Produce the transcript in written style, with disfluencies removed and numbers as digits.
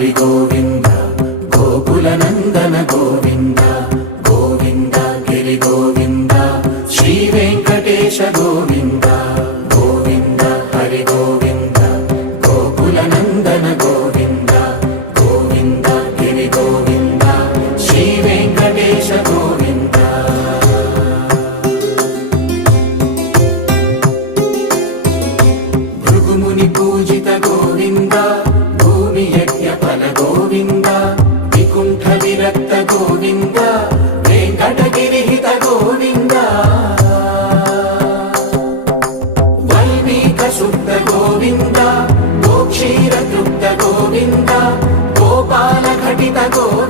హరి గోవింద గోకుల నందన గోవింద గోవింద గిరి గోవింద శ్రీ వెంకటేశ గోవింద గోవింద హరి గోవింద గోకుల నందన గోవింద గోవింద గిరి గోవింద శ్రీ వెంకటేశ గోవింద భృగుముని పూజిత గోవింద భూమి యజ్ఞ ఫల గోవింద వికుంఠ విరక్త గోవింద వెంకటగిరిహిత గోవింద వల్మీక శుద్ధ గోవింద గోక్షీర తృప్త గోవింద గోపాల ఘటిత గోవింద